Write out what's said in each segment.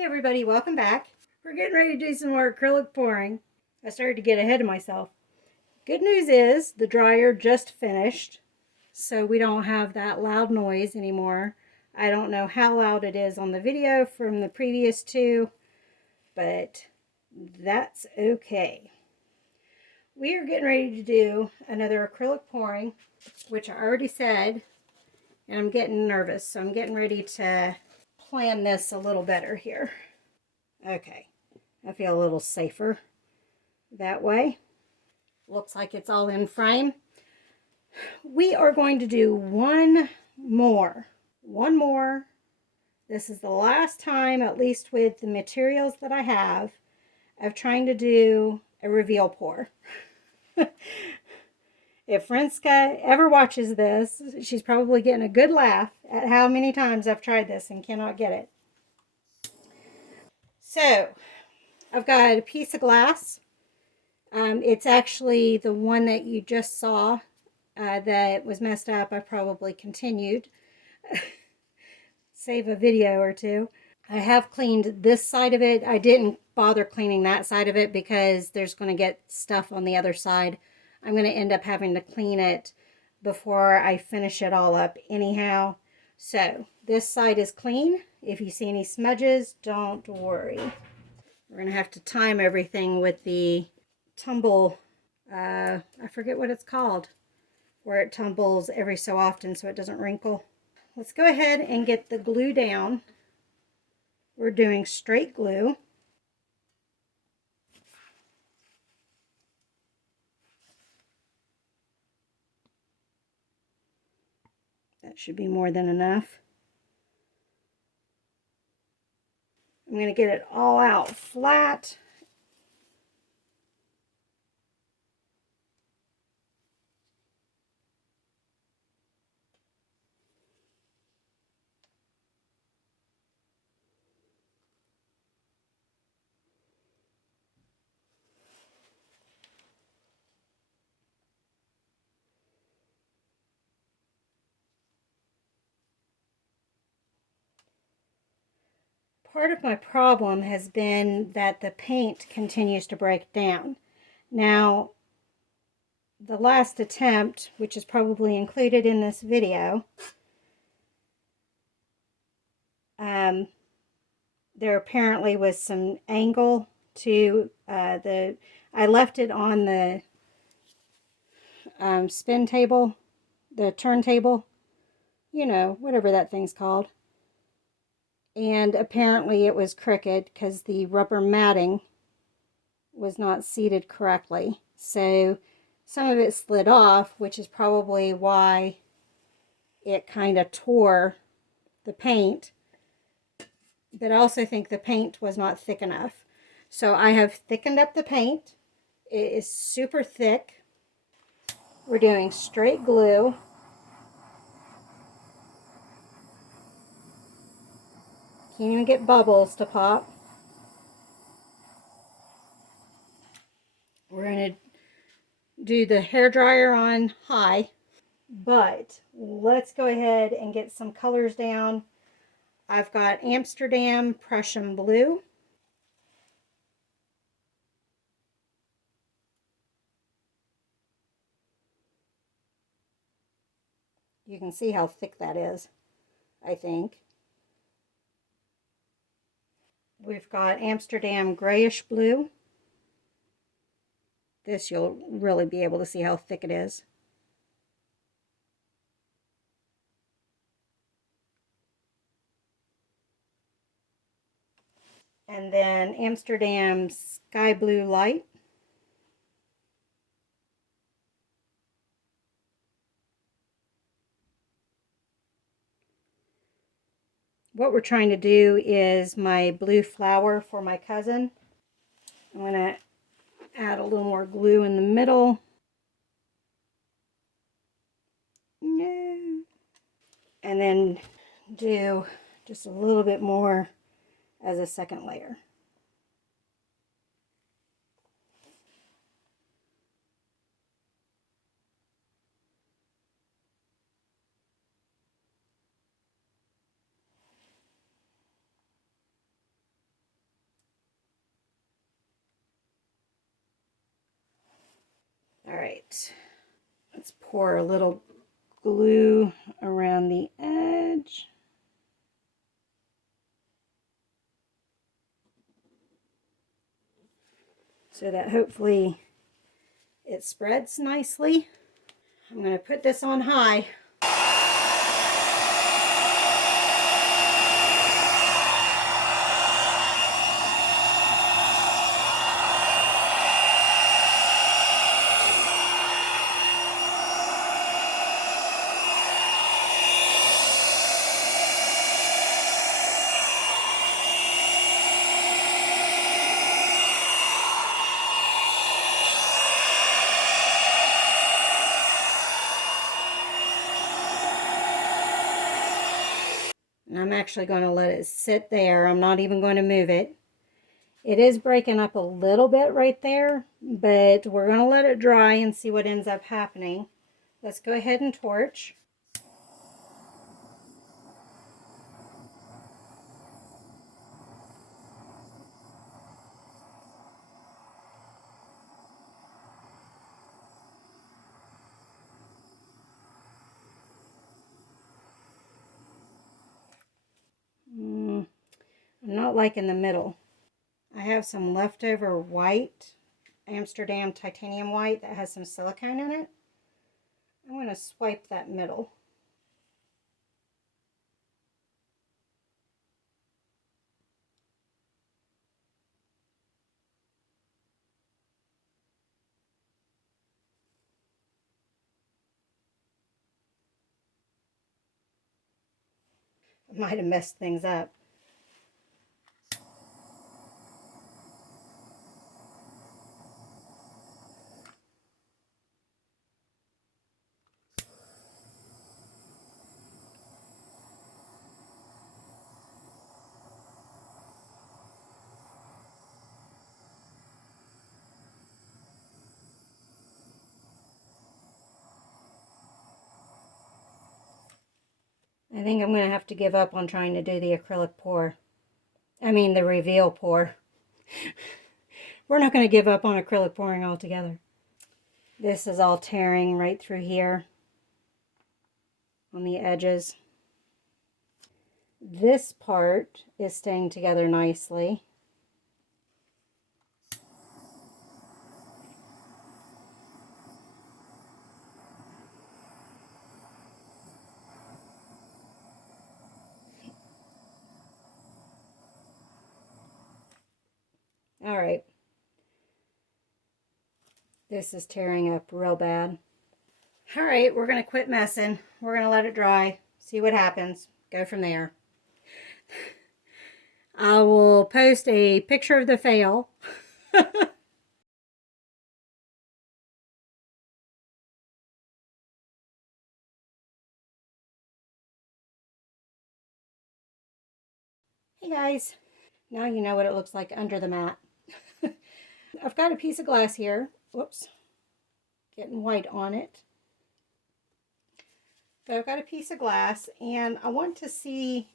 Hey everybody, welcome back. We're getting ready to do some more acrylic pouring. I started to get ahead of myself. Good news is the dryer just finished, so we don't have that loud noise anymore. I don't know how loud it is on the video from the previous two, but that's okay. We are getting ready to do another acrylic pouring, which I already said, and I'm getting nervous, so I'm getting ready to plan this a little better here. Okay, I feel a little safer that way. Looks like it's all in frame. We are going to do one more. This is the last time, at least with the materials that I have, of trying to do a reveal pour. If Frenska ever watches this, she's probably getting a good laugh at how many times I've tried this and cannot get it. So, I've got a piece of glass. It's actually the one that you just saw that was messed up. I probably continued. Save a video or two. I have cleaned this side of it. I didn't bother cleaning that side of it because there's going to get stuff on the other side. I'm going to end up having to clean it before I finish it all up anyhow. So this side is clean. If you see any smudges, don't worry. We're going to have to time everything with the tumble, I forget what it's called, where it tumbles every so often so it doesn't wrinkle. Let's go ahead and get the glue down. We're doing straight glue. That should be more than enough. I'm going to get it all out flat. Part of my problem has been that the paint continues to break down. Now, the last attempt, which is probably included in this video, there apparently was some angle to I left it on the spin table, the turntable, you know, whatever that thing's called. And apparently it was crooked because the rubber matting was not seated correctly. So some of it slid off, which is probably why it kind of tore the paint. But I also think the paint was not thick enough. So I have thickened up the paint. It is super thick. We're doing straight glue. Can't even get bubbles to pop. We're going to do the hairdryer on high. But let's go ahead and get some colors down. I've got Amsterdam Prussian Blue. You can see how thick that is, I think. We've got Amsterdam Grayish Blue. This you'll really be able to see how thick it is. And then Amsterdam Sky Blue Light. What we're trying to do is my blue flower for my cousin. I'm going to add a little more glue in the middle. No. And then do just a little bit more as a second layer. All right, let's pour a little glue around the edge. So that hopefully it spreads nicely. I'm going to put this on high. And I'm actually going to let it sit there. I'm not even going to move it. It is breaking up a little bit right there, but we're going to let it dry and see what ends up happening. Let's go ahead and torch. I'm not liking the middle. I have some leftover white, Amsterdam titanium white that has some silicone in it. I'm going to swipe that middle. I might have messed things up. I think I'm going to have to give up on trying to do the acrylic pour. I mean the reveal pour. We're not going to give up on acrylic pouring altogether. This is all tearing right through here on the edges. This part is staying together nicely. All right. This is tearing up real bad. All right, we're going to quit messing. We're going to let it dry, see what happens, go from there. I will post a picture of the fail. Hey guys, now you know what it looks like under the mat. I've got a piece of glass here. Whoops, getting white on it. But I've got a piece of glass and I want to see,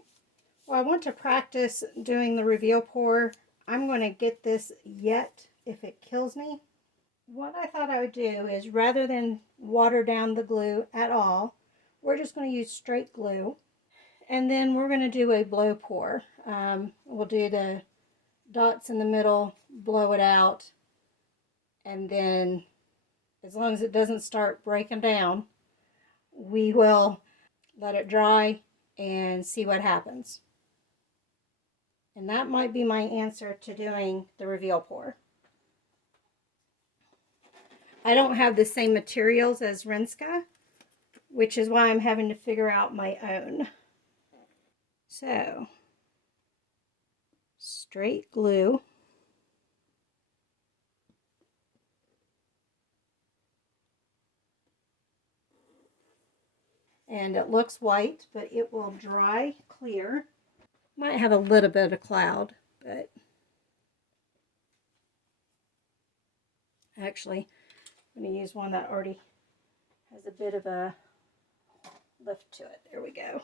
well, I want to practice doing the reveal pour. I'm going to get this yet if it kills me. What I thought I would do is rather than water down the glue at all, we're just going to use straight glue. And then we're going to do a blow pour. We'll do the dots in the middle, blow it out, and then as long as it doesn't start breaking down, we will let it dry and see what happens. And that might be my answer to doing the reveal pour. I don't have the same materials as Rinska, which is why I'm having to figure out my own. So, straight glue. And it looks white, but it will dry clear. Might have a little bit of cloud, but actually I'm going to use one that already has a bit of a lift to it. There we go.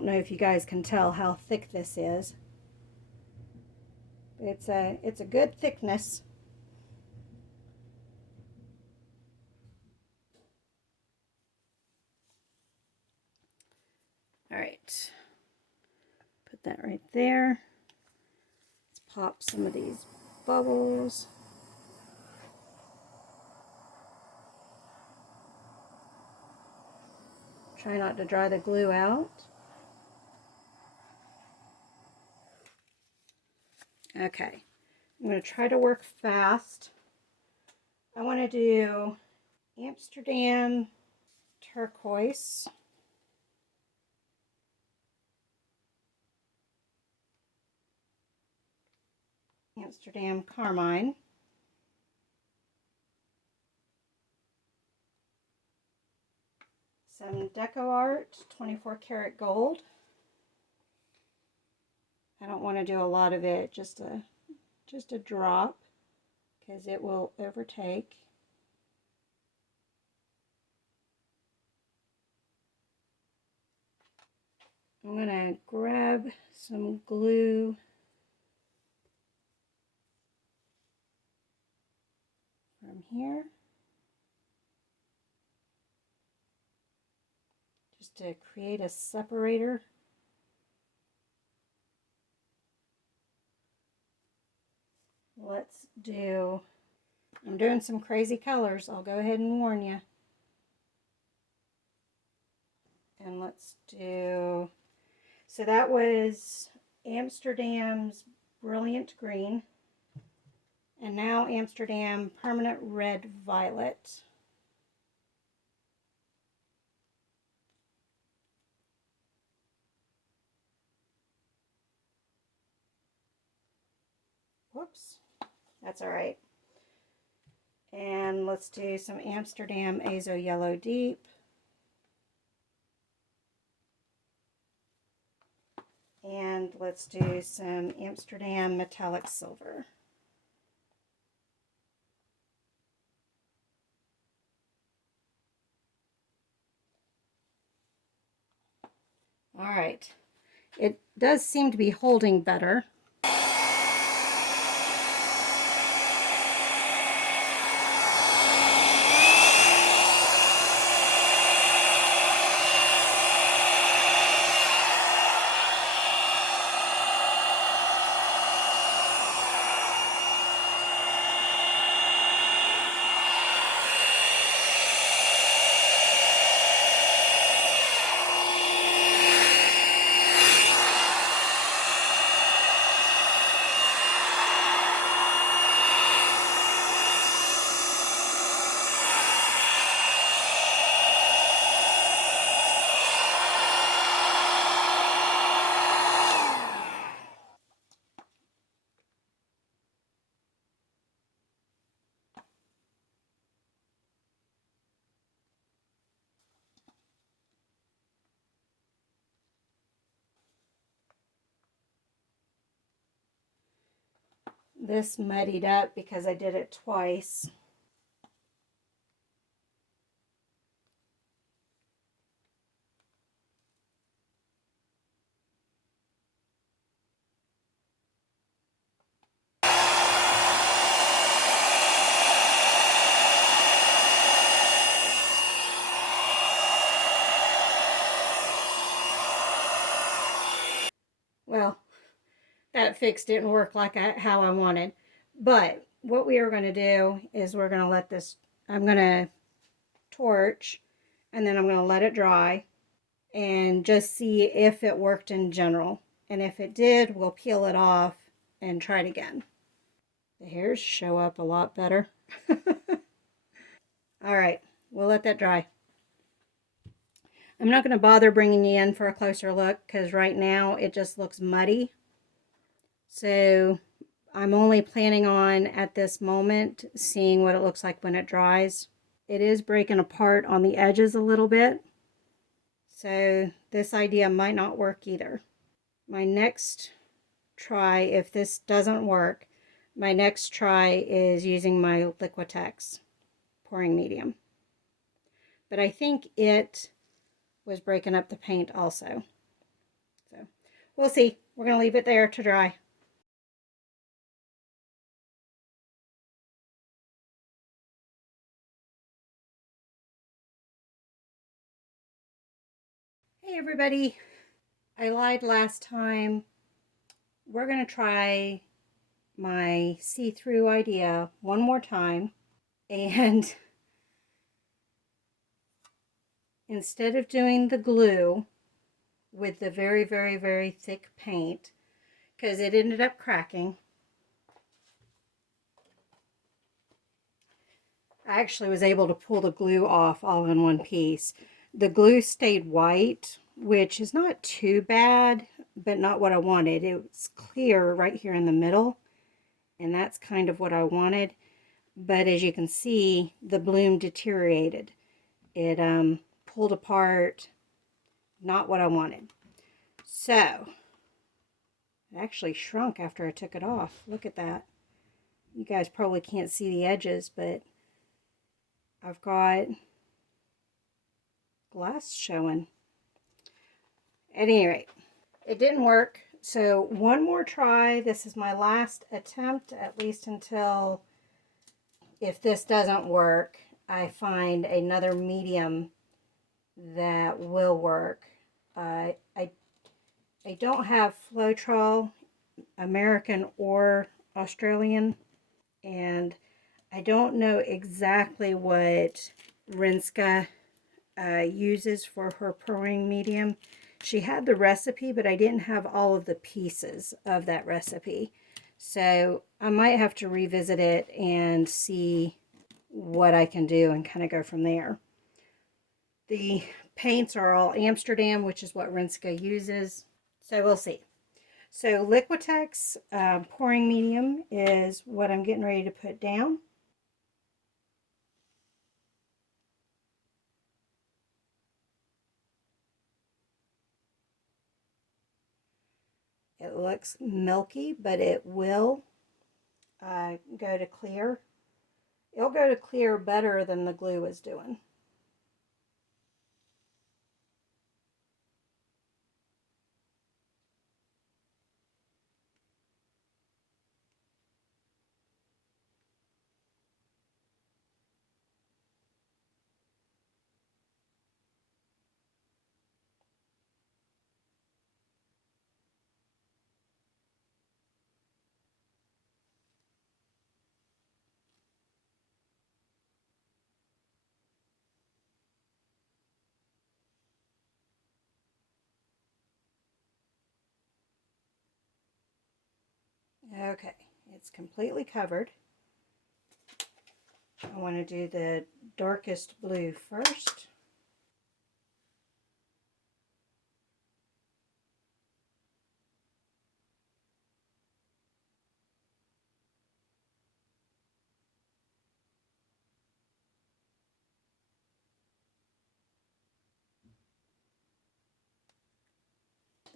don't know if you guys can tell how thick this is. It's a good thickness. All right, put that right there. Let's pop some of these bubbles. Try not to dry the glue out. Okay, I'm going to try to work fast. I want to do Amsterdam turquoise, Amsterdam carmine, some Deco Art 24 karat gold. I don't want to do a lot of it, just a drop, because it will overtake. I'm going to grab some glue from here, just to create a separator. Let's do, I'm doing some crazy colors, I'll go ahead and warn you. And let's do, so that was Amsterdam's Brilliant Green, and now Amsterdam Permanent Red Violet. Whoops, that's all right. And let's do some Amsterdam Azo Yellow Deep. And let's do some Amsterdam Metallic Silver. All right, it does seem to be holding better. This muddied up because I did it twice. Well, that fix didn't work like how I wanted. But what we are going to do is we're going to let this, I'm going to torch, and then I'm going to let it dry and just see if it worked in general. And if it did, we'll peel it off and try it again. The hairs show up a lot better. All right, we'll let that dry. I'm not going to bother bringing you in for a closer look because right now it just looks muddy. So I'm only planning on, at this moment, seeing what it looks like when it dries. It is breaking apart on the edges a little bit. So this idea might not work either. My next try, if this doesn't work, my next try is using my Liquitex pouring medium. But I think it was breaking up the paint also. We'll see. We're going to leave it there to dry. Hey everybody. I lied last time. We're going to try my see-through idea one more time. And instead of doing the glue with the very, very, very thick paint, because it ended up cracking, I actually was able to pull the glue off all in one piece. The glue stayed white, which is not too bad, but not what I wanted. It was clear right here in the middle, and that's kind of what I wanted. But as you can see, the bloom deteriorated. It pulled apart, not what I wanted. So, it actually shrunk after I took it off. Look at that. You guys probably can't see the edges, but I've got glass showing. At any rate, it didn't work. So one more try. This is my last attempt, at least until, if this doesn't work, I find another medium that will work. I don't have Floetrol, American or Australian, and I don't know exactly what Rinska uses for her pouring medium. She had the recipe, but I didn't have all of the pieces of that recipe. So I might have to revisit it and see what I can do and kind of go from there. The paints are all Amsterdam, which is what Rinska uses. So we'll see. So Liquitex pouring medium is what I'm getting ready to put down. It looks milky, but it will go to clear. It'll go to clear better than the glue is doing. Okay, it's completely covered. I want to do the darkest blue first.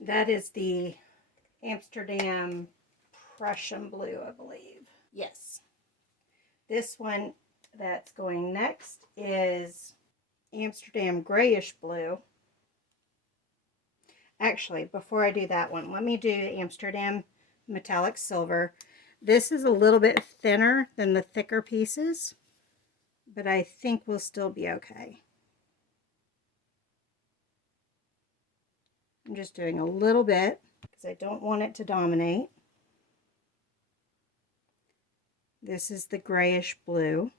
That is the Amsterdam Prussian blue, I believe. Yes. This one that's going next is Amsterdam grayish blue. Actually, before I do that one, let me do Amsterdam metallic silver. This is a little bit thinner than the thicker pieces, but I think we'll still be okay. I'm just doing a little bit because I don't want it to dominate. This is the grayish blue.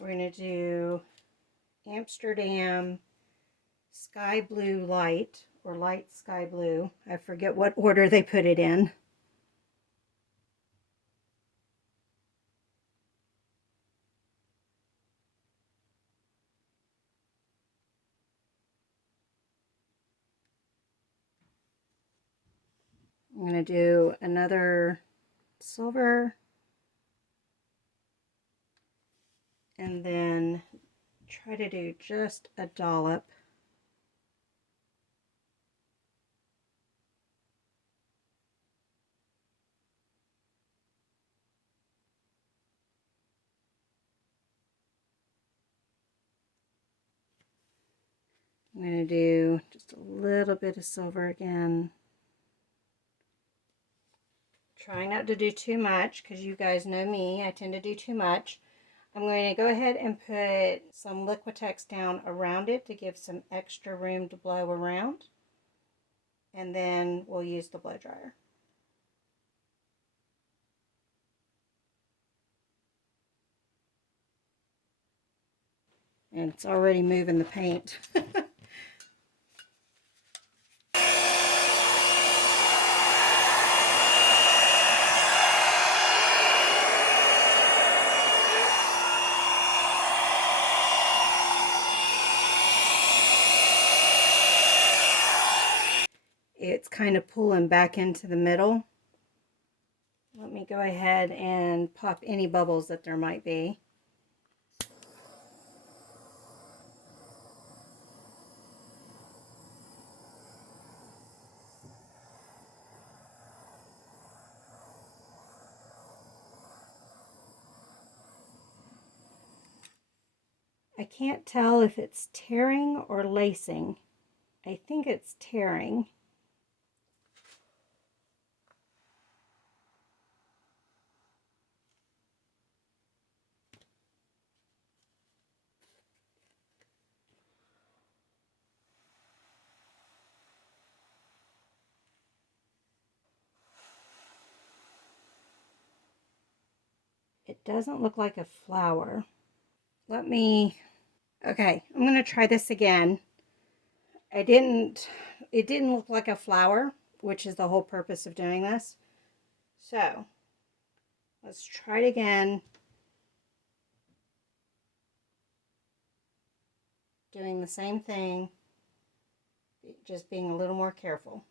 We're going to do Amsterdam sky blue light, or light sky blue. I forget what order they put it in. I'm going to do another silver, and then try to do just a dollop. I'm going to do just a little bit of silver again. Try not to do too much because you guys know me, I tend to do too much. I'm going to go ahead and put some Liquitex down around it to give some extra room to blow around. And then we'll use the blow dryer. And it's already moving the paint. It's kind of pulling back into the middle. Let me go ahead and pop any bubbles that there might be. I can't tell if it's tearing or lacing. I think it's tearing. It doesn't look like a flower. Okay, I'm going to try this again. It didn't look like a flower, which is the whole purpose of doing this. So, let's try it again. Doing the same thing, just being a little more careful.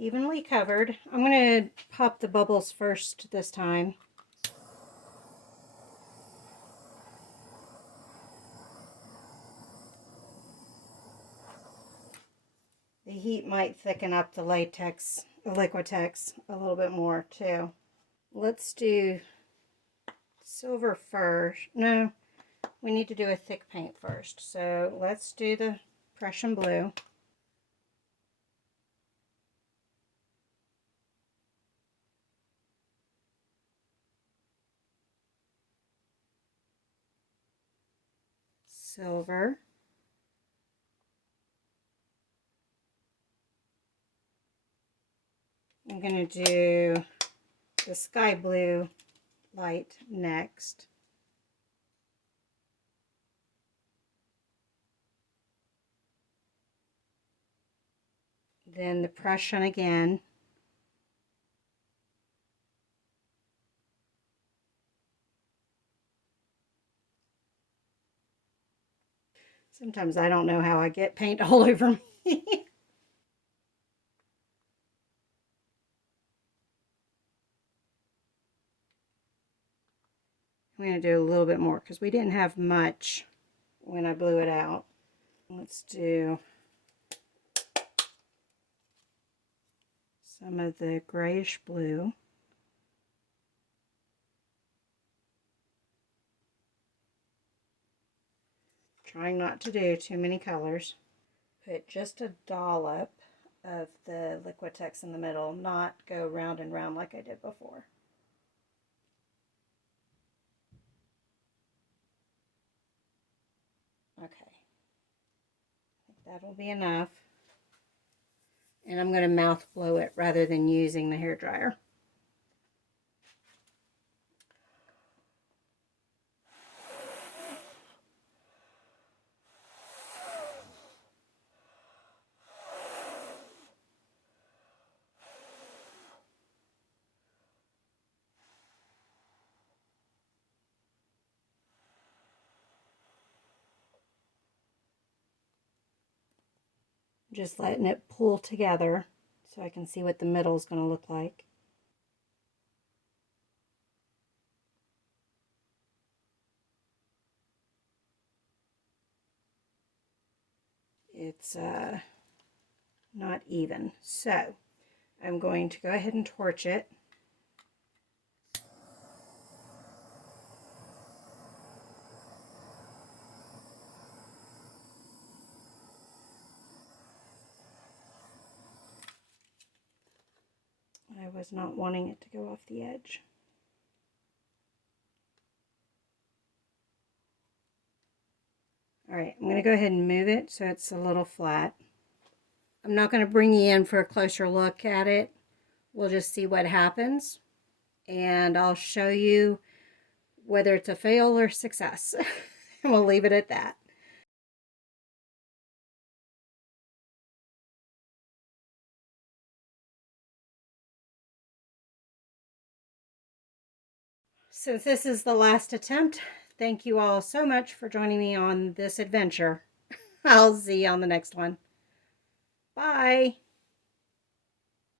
Evenly covered. I'm going to pop the bubbles first this time. The heat might thicken up the latex, Liquitex a little bit more too. Let's do silver first. No, we need to do a thick paint first. So let's do the Prussian blue. Silver. I'm going to do the sky blue light next. Then the Prussian again. Sometimes I don't know how I get paint all over me. I'm going to do a little bit more because we didn't have much when I blew it out. Let's do some of the grayish blue. Trying not to do too many colors. Put just a dollop of the Liquitex in the middle, not go round and round like I did before. Okay, I think that'll be enough. And I'm going to mouth blow it rather than using the hairdryer. just letting it pull together so I can see what the middle is going to look like. It's not even. So I'm going to go ahead and torch it. I was not wanting it to go off the edge. Alright, I'm going to go ahead and move it so it's a little flat. I'm not going to bring you in for a closer look at it. We'll just see what happens. And I'll show you whether it's a fail or success. And we'll leave it at that. Since this is the last attempt, thank you all so much for joining me on this adventure. I'll see you on the next one. Bye.